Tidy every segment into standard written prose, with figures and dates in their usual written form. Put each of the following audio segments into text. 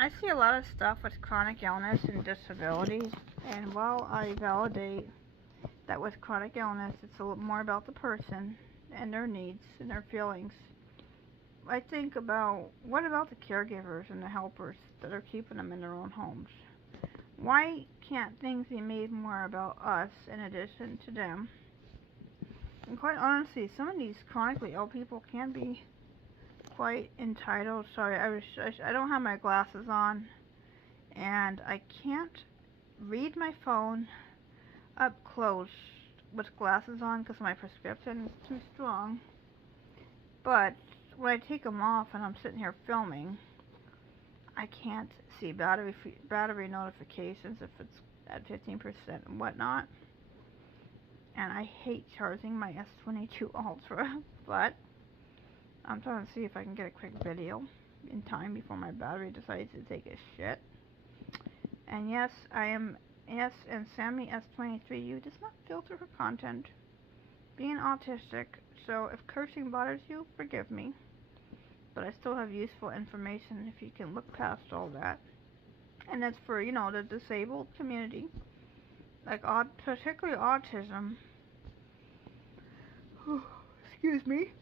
I see a lot of stuff with chronic illness and disabilities, and while I validate that with chronic illness it's a little more about the person and their needs and their feelings, I think about what about the caregivers and the helpers that are keeping them in their own homes? Why can't things be made more about us in addition to them? And quite honestly, some of these chronically ill people can be quite entitled. Sorry, I don't have my glasses on, and I can't read my phone up close with glasses on because my prescription is too strong. But when I take them off and I'm sitting here filming, I can't see battery notifications if it's at 15% and whatnot. And I hate charging my S22 Ultra, but I'm trying to see if I can get a quick video in time before my battery decides to take a shit. And yes, and Sammy S23U does not filter her content, being autistic, so if cursing bothers you, forgive me. But I still have useful information if you can look past all that. And that's for, the disabled community, like particularly autism. Excuse me.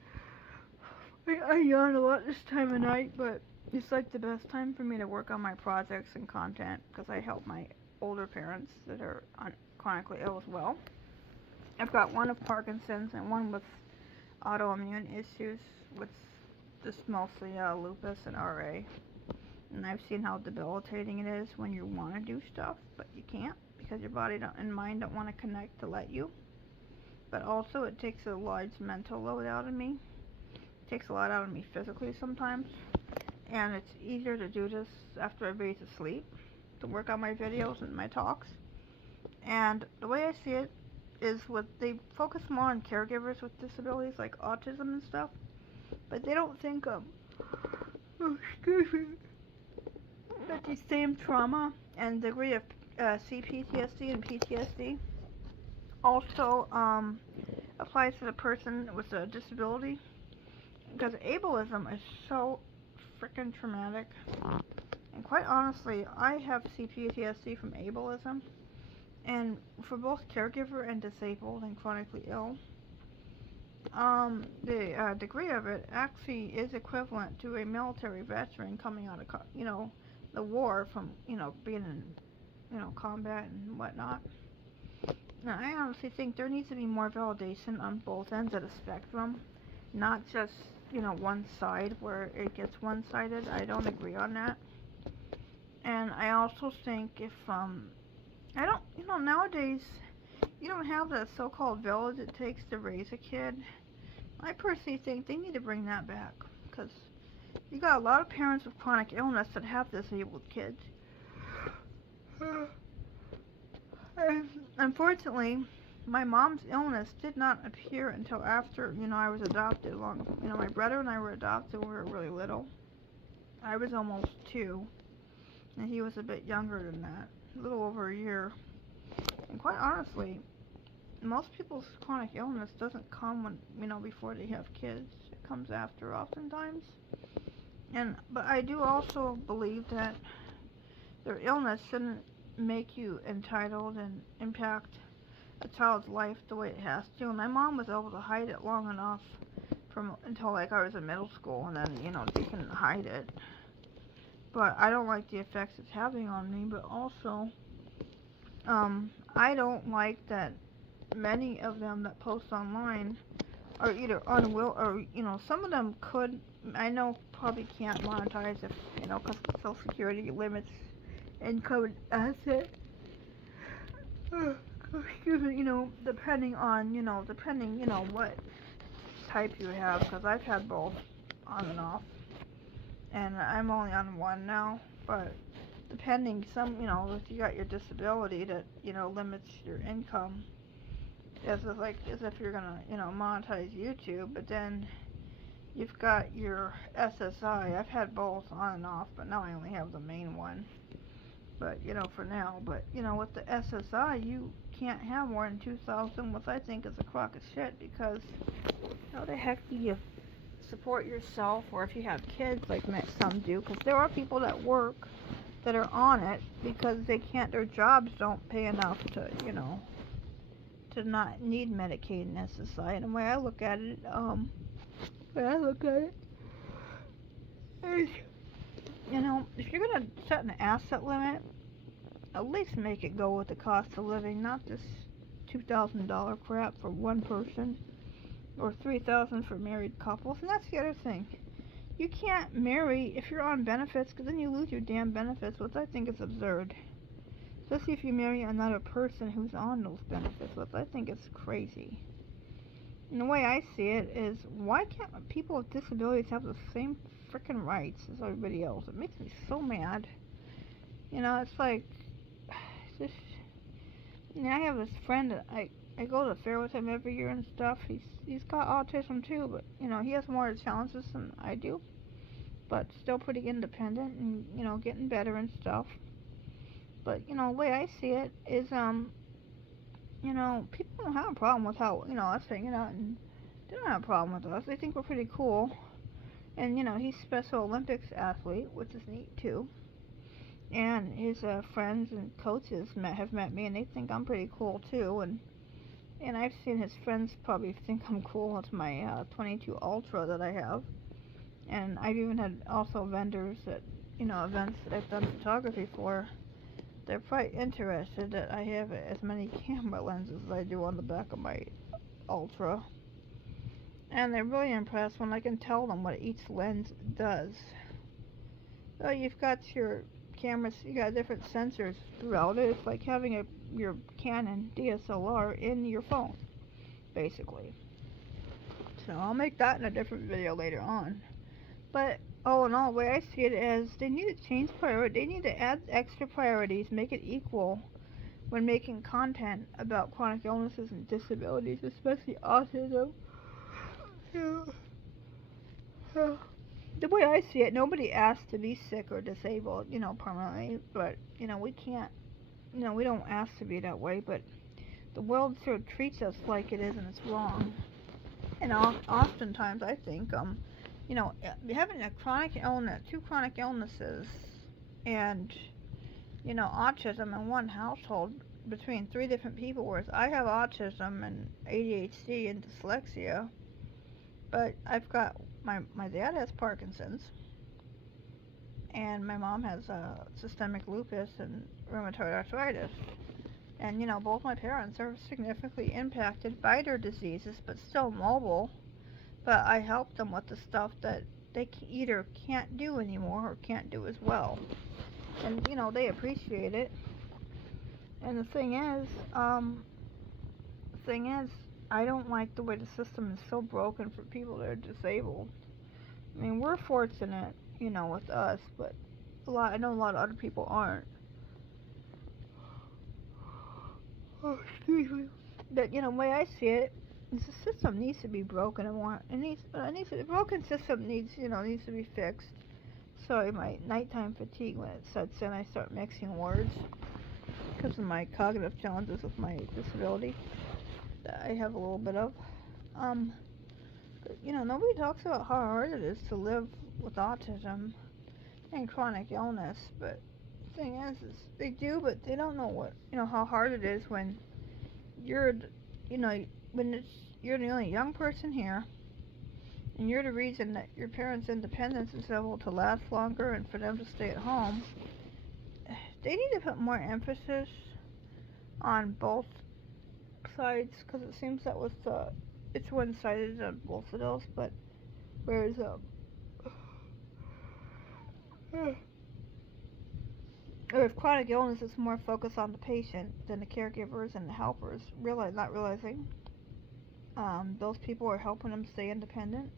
I yawn a lot this time of night, but it's like the best time for me to work on my projects and content because I help my older parents that are chronically ill as well. I've got one with Parkinson's and one with autoimmune issues, with just mostly lupus and RA. And I've seen how debilitating it is when you want to do stuff, but you can't because your body and mind don't want to connect to let you. But also it takes a large mental load out of me. It takes a lot out of me physically sometimes. And it's easier to do this after everybody's asleep, to work on my videos and my talks. And the way I see it is they focus more on caregivers with disabilities like autism and stuff, but they don't think of that the same trauma and degree of CPTSD and PTSD also applies to the person with a disability, because ableism is so freaking traumatic. And quite honestly, I have CPTSD from ableism, and for both caregiver and disabled and chronically ill, the degree of it actually is equivalent to a military veteran coming out of the war, from being in combat and whatnot. Now, I honestly think there needs to be more validation on both ends of the spectrum, not just one side where it gets one-sided. I don't agree on that. And I also think if I don't nowadays you don't have the so-called village it takes to raise a kid. I personally think they need to bring that back, because you got a lot of parents with chronic illness that have disabled kids. And unfortunately, my mom's illness did not appear until after, I was adopted. My brother and I were adopted when we were really little. I was almost 2, and he was a bit younger than that, a little over a year. And quite honestly, most people's chronic illness doesn't come when, before they have kids. It comes after oftentimes. But I do also believe that their illness shouldn't make you entitled and impact a child's life the way it has to. And my mom was able to hide it long enough until I was in middle school, and then they couldn't hide it. But I don't like the effects it's having on me. But also, I don't like that many of them that post online are either unwilling, or some of them could. I know probably can't monetize if because Social Security limits income and asset. Excuse me, depending on, what type you have, because I've had both on and off, and I'm only on one now, but depending, if you got your disability that, limits your income, as if you're gonna, monetize YouTube, but then you've got your SSI. I've had both on and off, but now I only have the main one. But, for now. But, with the SSI, you can't have more than 2,000, which I think is a crock of shit, because how the heck do you support yourself, or if you have kids, like some do, because there are people that work that are on it because their jobs don't pay enough to, to not need Medicaid in this society. And the way I look at it, is, if you're gonna set an asset limit, at least make it go with the cost of living, not this $2,000 crap for one person or $3,000 for married couples. And that's the other thing. You can't marry if you're on benefits, because then you lose your damn benefits, which I think is absurd. Especially if you marry another person who's on those benefits, which I think is crazy. And the way I see it is, why can't people with disabilities have the same freaking rights as everybody else? It makes me so mad. It's like, it's just, I have this friend that I go to the fair with him every year and stuff. He's got autism too, but he has more challenges than I do, but still pretty independent and getting better and stuff. But the way I see it is, people don't have a problem with how us hanging out, and they don't have a problem with us. They think we're pretty cool. And he's a Special Olympics athlete, which is neat too. And his friends and coaches have met me, and they think I'm pretty cool too. And I've seen his friends probably think I'm cool with my 22 Ultra that I have. And I've even had also vendors at events that I've done photography for. They're quite interested that I have as many camera lenses as I do on the back of my Ultra. And they're really impressed when I can tell them what each lens does. So you've got your cameras, you got different sensors throughout it. It's like having your Canon DSLR in your phone, basically. So I'll make that in a different video later on. But all in all, the way I see it is, they need to change priority. They need to add extra priorities, make it equal when making content about chronic illnesses and disabilities, especially autism. The way I see it, nobody asked to be sick or disabled, permanently, but, we can't, we don't ask to be that way, but the world sort of treats us like it is, and it's wrong. And oftentimes, I think, having a chronic illness, 2 chronic illnesses, and, autism in one household between 3 different people, whereas I have autism and ADHD and dyslexia, but I've got, my dad has Parkinson's, and my mom has systemic lupus and rheumatoid arthritis. And, both my parents are significantly impacted by their diseases, but still mobile. But I help them with the stuff that they either can't do anymore or can't do as well. And, they appreciate it. And the thing is, I don't like the way the system is so broken for people that are disabled. I mean, we're fortunate, with us, but I know a lot of other people aren't. Oh, excuse me. But, the way I see it, is the system needs to be broken and more. The broken system needs to be fixed. Sorry, my nighttime fatigue, when it sets in, I start mixing words because of my cognitive challenges with my disability that I have a little bit of. But, nobody talks about how hard it is to live with autism and chronic illness. But the thing is they do, but they don't know what, how hard it is when you're, you're the only young person here, and you're the reason that your parents' independence is able to last longer and for them to stay at home. They need to put more emphasis on both sides, because it seems that it's one-sided on both of those. But whereas with chronic illness, it's more focused on the patient than the caregivers and the helpers. Not realizing those people are helping them stay independent.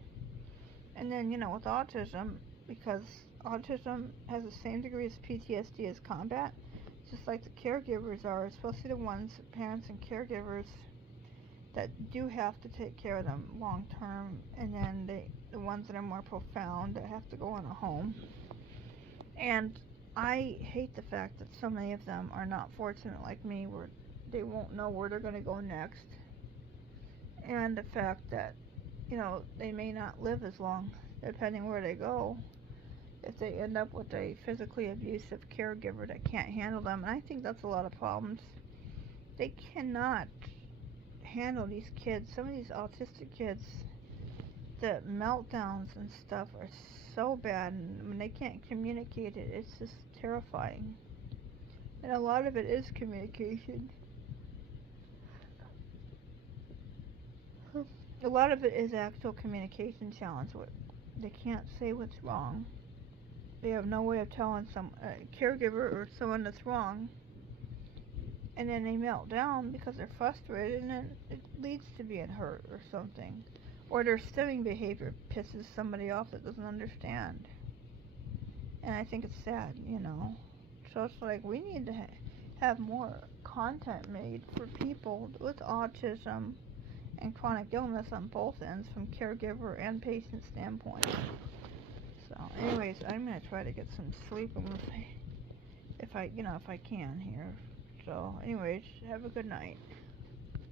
And then with autism, because autism has the same degree of PTSD as combat, just like the caregivers are, especially the ones, parents and caregivers, that do have to take care of them long term, and then the ones that are more profound that have to go in a home. And I hate the fact that so many of them are not fortunate like me, where they won't know where they're going to go next, and the fact that they may not live as long depending where they go. if they end up with a physically abusive caregiver that can't handle them. And I think that's a lot of problems. They cannot handle these kids. Some of these autistic kids, the meltdowns and stuff are so bad, and when they can't communicate it, it's just terrifying. And a lot of it is communication. A lot of it is actual communication challenge. They can't say what's wrong. They have no way of telling a caregiver or someone that's wrong. And then they melt down because they're frustrated, and then it leads to being hurt or something. Or their stimming behavior pisses somebody off that doesn't understand. And I think it's sad, So it's like we need to have more content made for people with autism and chronic illness on both ends, from caregiver and patient standpoint. So, anyways, I'm gonna try to get some sleep if I can here. So, anyways, have a good night.